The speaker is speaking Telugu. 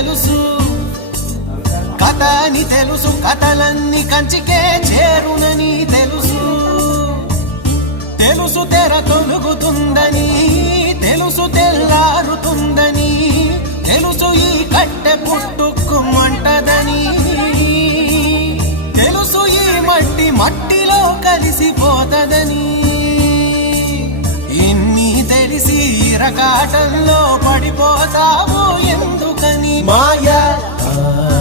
తెలుసు, కథ అని తెలుసు, కథలన్నీ కంచికే చేరునని తెలుసు. తెలుసు తెర తొలుగుతుందని, తెలుసు తెల్లారుతుందని, తెలుసు ఈ కట్టె పుట్టుకుమంటదని, తెలుసు ఈ మట్టి మట్టిలో కలిసిపోతదని. ఇన్ని తెలిసి ఇరకాటంలో పడిపోతావు ఎందుకని? మాయా